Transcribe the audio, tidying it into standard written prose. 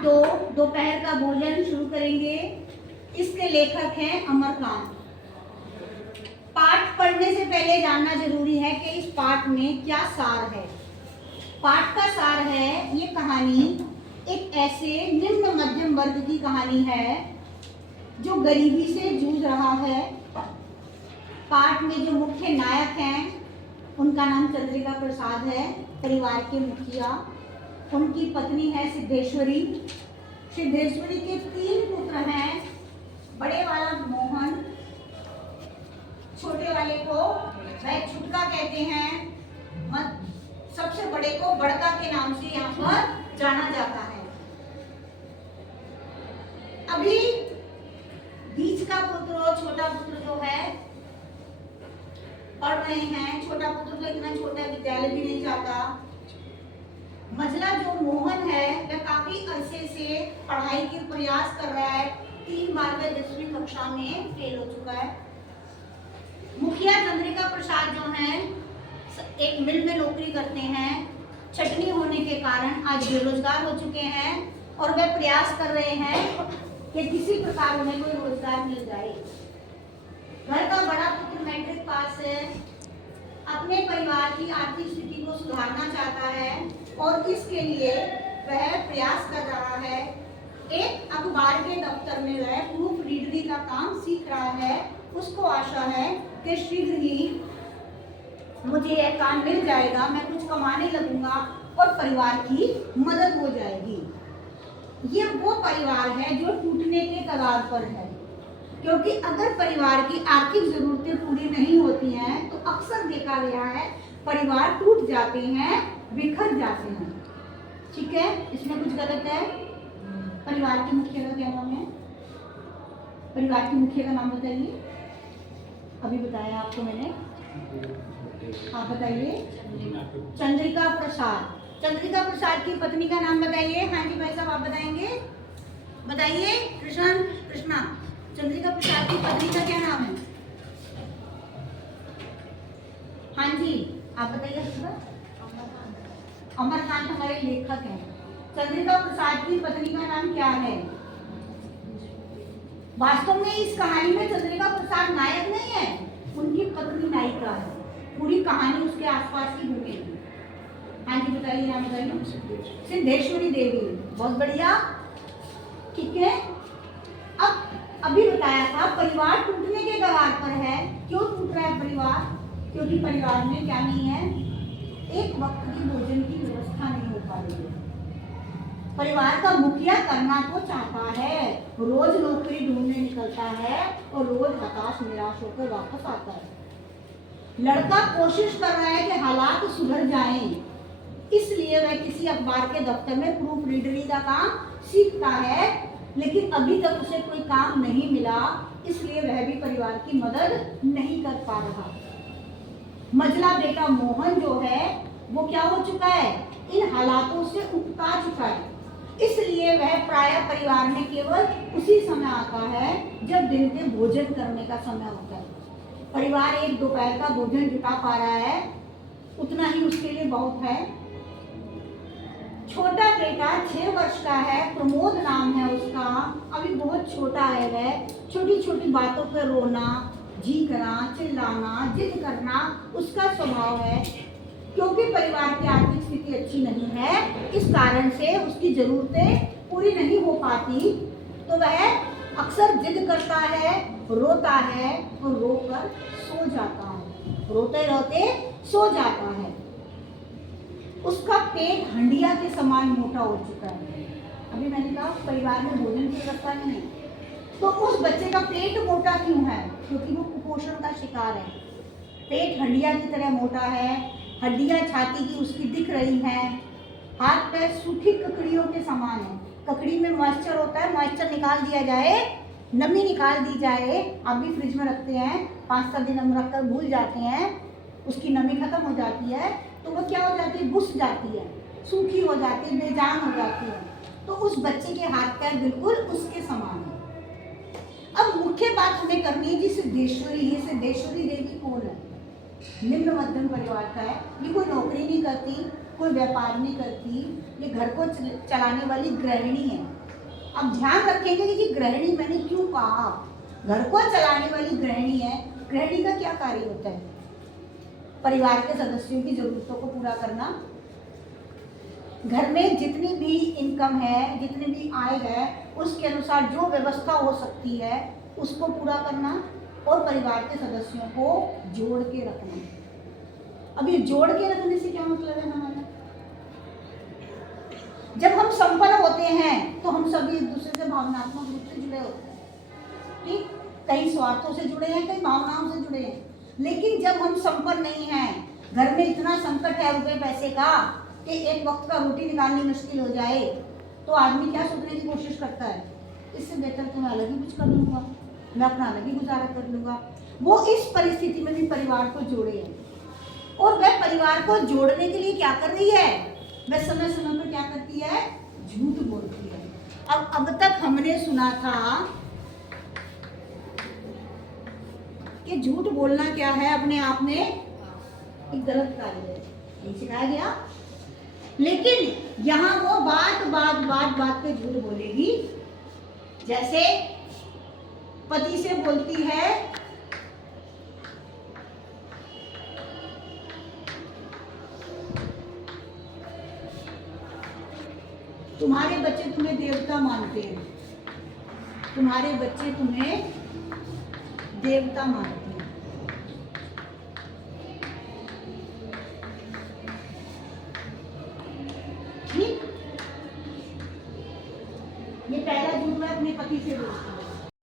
पाठ 2 दोपहर का भोजन शुरू करेंगे। इसके लेखक हैं अमरकांत। पाठ पढ़ने से पहले जानना जरूरी है कि इस पाठ में क्या सार है। पाठ का सार है, ये कहानी एक ऐसे निम्न मध्यम वर्ग की कहानी है जो गरीबी से जूझ रहा है। पाठ में जो मुख्य नायक हैं उनका नाम चंद्रिका प्रसाद है, परिवार के मुखिया। उनकी पत्नी है सिद्धेश्वरी। सिद्धेश्वरी के 3 पुत्र हैं। बड़े वाला मोहन, छोटे वाले को वह छुटका कहते हैं, सबसे बड़े को बड़का के नाम से यहाँ पर जाना जाता है। अभी बीच का पुत्र और छोटा पुत्र जो है पढ़ रहे हैं। छोटा पुत्र तो इतना छोटा विद्यालय भी नहीं जाता। मझला जो मोहन है वह काफी अरसे से पढ़ाई के प्रयास कर रहा है। 3 बार वह 10वीं कक्षा में फेल हो चुका है। मुखिया चंद्रिका प्रसाद जो हैं एक मिल में नौकरी करते हैं। छटनी होने के कारण आज बेरोजगार हो चुके हैं और वह प्रयास कर रहे हैं कि किसी प्रकार उन्हें कोई रोजगार मिल जाए। घर का बड़ा पुत्र मैट्रिक पास है, अपने परिवार की आर्थिक स्थिति को सुधारना चाहता है और इसके लिए वह प्रयास कर रहा है। एक अखबार के दफ्तर में वह प्रूफ रीडरी का काम सीख रहा है। उसको आशा है कि शीघ्र ही मुझे यह काम मिल जाएगा, मैं कुछ कमाने लगूंगा और परिवार की मदद हो जाएगी। ये वो परिवार है जो टूटने के कगार पर है, क्योंकि अगर परिवार की आर्थिक जरूरतें पूरी नहीं होती हैं तो अक्सर देखा गया है परिवार टूट जाते हैं, बिखर जाते हैं। ठीक है, इसमें कुछ गलत है? परिवार के मुखिया का क्या नाम है? परिवार के मुखिया का नाम बताइए। अभी बताया आपको मैंने, आप बताइए। चंद्रिका प्रसाद। चंद्रिका प्रसाद की पत्नी का नाम बताइए। हाँ जी भाई साहब, आप बताएंगे? बताइए। कृष्णा। चंद्रिका प्रसाद की पत्नी का क्या नाम है? हाँ जी, आप बताइए। अमरकांत हमारे लेखक हैं। चंद्रिका प्रसाद की पत्नी का नाम क्या है? वास्तव में इस कहानी में चंद्रिका प्रसाद नायक नहीं है, उनकी पत्नी नायिका है। पूरी कहानी उसके आसपास ही घूमेगी। हाँ जी बताइए, नाम बताइए। सिद्धेश्वरी देवी। बहुत बढ़िया, ठीक है। अब अभी बताया था परिवार टूटने के कगार पर है। क्यों टूट रहा है परिवार? क्योंकि परिवार में क्या नहीं है, एक वक्त की भोजन की व्यवस्था नहीं हो पा रही है। परिवार का मुखिया करना तो चाहता है, रोज नौकरी ढूंढने निकलता है और रोज हताश निराश होकर वापस आता है। लड़का कोशिश कर रहा है कि हालात सुधर जाएं, इसलिए वह किसी अखबार के दफ्तर में प्रूफ रीडरी का काम सीखता है, लेकिन अभी तक उसे कोई काम नहीं मिला, इसलिए वह भी परिवार की मदद नहीं कर पा रहा। मझला बेटा मोहन जो है वो क्या हो चुका है, इन हालातों से उकता चुका है, इसलिए वह प्रायः परिवार में केवल उसी समय आता है जब दिन के भोजन करने का समय होता है। परिवार एक दोपहर का भोजन जुटा पा रहा है, उतना ही उसके लिए बहुत है। छोटा बेटा 6 वर्ष का है, प्रमोद नाम है उसका। अभी बहुत छोटा है वह। छोटी छोटी बातों पर रोना, चीखना, चिल्लाना, जिद करना उसका स्वभाव है। क्योंकि परिवार की आर्थिक स्थिति अच्छी नहीं है, इस कारण से उसकी जरूरतें पूरी नहीं हो पाती, तो वह अक्सर जिद करता है, रोता है और रोकर सो जाता है। रोते रोते सो जाता है। उसका पेट हंडिया के समान मोटा हो चुका है। अभी मैंने कहा परिवार में भोजन की व्यवस्था नहीं है, तो उस बच्चे का पेट मोटा क्यों है? क्योंकि वो कुपोषण का शिकार है। पेट हंडिया की तरह मोटा है, हड्डियां छाती की उसकी दिख रही हैं, हाथ पैर सूखी ककड़ियों के समान है। ककड़ी में मॉइस्चर होता है, मॉइस्चर निकाल दिया जाए, नमी निकाल दी जाए, आप भी फ्रिज में रखते हैं, 5-7 दिन हम रख कर भूल जाते हैं, उसकी नमी खत्म हो जाती है तो वो क्या हो जाती है, बुस जाती है, सूखी हो जाती है, बेजान हो जाती है। तो उस बच्चे के हाथ पैर बिल्कुल उसके समान है। अब मुख्य बात हमें करनी है जी सिद्धेश्वरी। ये सिद्धेश्वरी देवी कौन है? निम्न मध्यम परिवार का है। ये कोई नौकरी नहीं करती, कोई व्यापार नहीं करती, ये घर को चलाने वाली गृहिणी है। अब ध्यान रखेंगे कि गृहिणी मैंने क्यों कहा, घर को चलाने वाली गृहिणी है। गृहिणी का क्या कार्य होता है? परिवार के सदस्यों की जरूरतों को पूरा करना, घर में जितनी भी इनकम है, जितनी भी आय है, उसके अनुसार जो व्यवस्था हो सकती है उसको पूरा करना, और परिवार के सदस्यों को जोड़ के रखना। अब ये जोड़ के रखने से क्या मतलब है हमारा? जब हम संपन्न होते हैं तो हम सभी एक दूसरे से भावनात्मक रूप से जुड़े होते हैं, ठीक? कई स्वार्थों से जुड़े हैं, कई भावनाओं से जुड़े हैं। लेकिन जब हम संपन्न नहीं हैं, घर में इतना संकट है रुपए पैसे का कि एक वक्त का रोटी निकालनी मुश्किल हो जाए, तो आदमी क्या सोचने की कोशिश करता है? इससे बेहतर तो मैं अलग ही कुछ कर लूँगा, मैं अपना अलग ही गुजारा कर लूँगा। वो इस परिस्थिति में भी परिवार को जोड़े हैं, और वह परिवार को जोड़ने के लिए क्या कर रही है? वह समय समय पर क्या करती है? झूठ बोलती है। अब तक हमने सुना था कि झूठ बोलना क्या है, अपने आप में एक गलत कार्य है, ये सिखाया गया। लेकिन यहाँ वो बात पे झूठ बोलेगी। जैसे पति से बोलती है तुम्हारे बच्चे तुम्हें देवता मानते हैं, तुम्हारे बच्चे तुम्हें देवता मानते हैं।